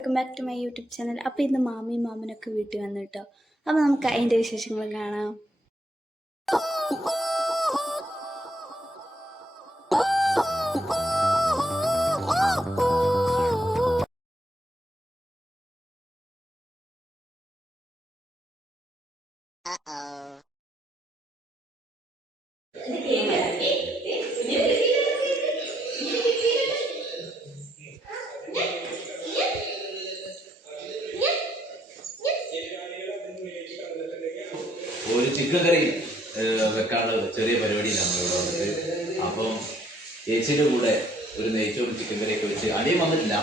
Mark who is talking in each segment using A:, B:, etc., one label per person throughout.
A: Welcome back to my YouTube channel അപ്പോൾ ഇന്ന് മാമിയും മാമനൊക്കെ വീട്ടിൽ വന്നു കേട്ടോ അപ്പോൾ നമുക്ക് അതിന്റെ വിശേഷങ്ങൾ കാണാം.
B: ഒരു ചിക്കൻ കറി വെക്കാനുള്ള ചെറിയ പരിപാടിയിലാണ് ഇവിടെ വന്നിട്ട്. അപ്പം ചേച്ചിയുടെ കൂടെ ഒരു നെയ്ച്ചോറ് ചിക്കൻ കറിയൊക്കെ വെച്ച് അടിയും വന്നിട്ടില്ല.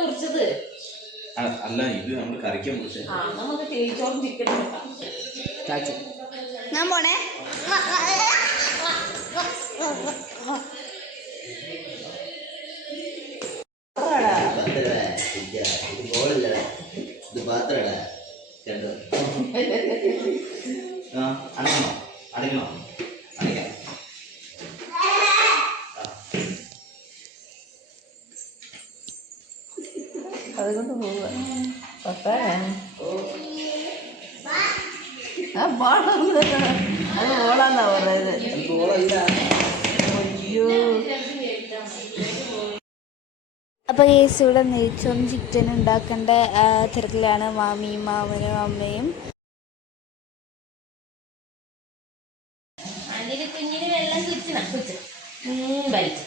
C: മുറിച്ചത്?
B: അല്ല ഇത് നമ്മൾ കറിക്കാൻ മുറിച്ച്.
C: ആ നമുക്ക് തേച്ചോറും ചിക്കനും വെക്കാം.
A: ഞാൻ പോണേ.
D: ഇത് പാത്രടാ രണ്ടോ.
B: ആ അടയ്ക്കണോ അടയ്ക്കണോ അടയ്ക്കാം.
C: അതുകൊണ്ട് പോവുക. പപ്പേ. ആ ബോളൊന്നും അത് ഓടാന്നാ പറയുന്നത്.
A: അപ്പോൾ കേസ് ഇവിടെ നെയ്ച്ചോറും ചിക്കനും ഉണ്ടാക്കേണ്ട തിരക്കിലാണ് മാമിയും മാമനും അമ്മയും.
C: അതിന് കുഞ്ഞിന് വലിച്ചു.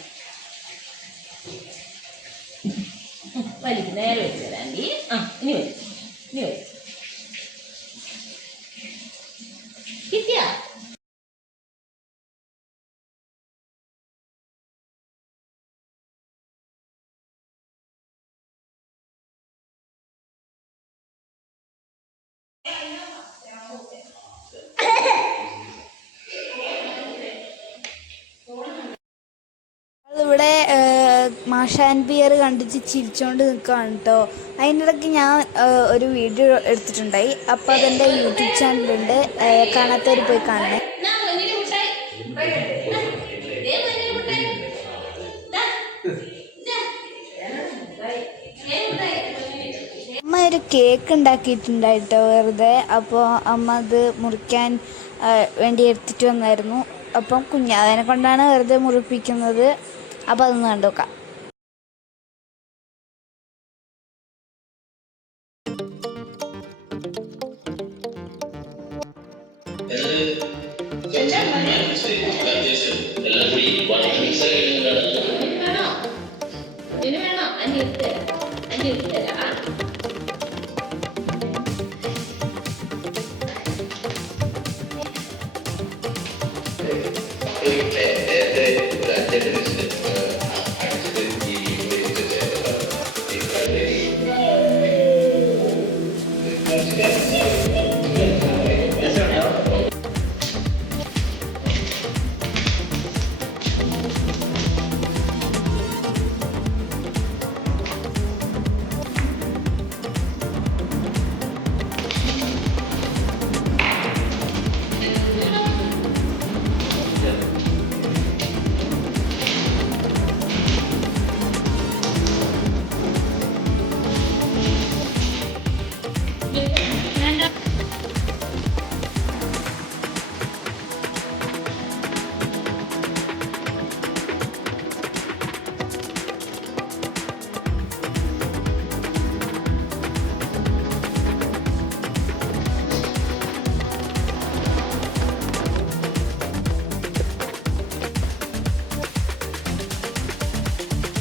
C: വലിച്ചു. നേരെ വെച്ച് തരാണ്ടി ആ ഇനി വലിച്ചു. ഇനി വലിച്ചു.
A: ഇവിടെ മാഷാൻ പിയർ കണ്ടിട്ട് ചിരിച്ചോണ്ട് നിൽക്കുകയാണ് കേട്ടോ അതിനിടയ്ക്ക് ഞാൻ ഒരു വീഡിയോ എടുത്തിട്ടുണ്ടായി. അപ്പോൾ അതെന്റെ യൂട്യൂബ് ചാനലുണ്ട് കാണാത്തവർ പോയി കാണണേ. ഒരു കേക്ക് ഉണ്ടാക്കിയിട്ടുണ്ടായിട്ടോ വെറുതെ. അപ്പോൾ അമ്മ അത് മുറിക്കാൻ വേണ്ടി എടുത്തിട്ട് വന്നായിരുന്നു. അപ്പം കുഞ്ഞാതനെ കൊണ്ടാണ് വെറുതെ മുറിപ്പിക്കുന്നത്. അപ്പോൾ അതൊന്ന് കണ്ടുനോക്കാം. Thank Today, but I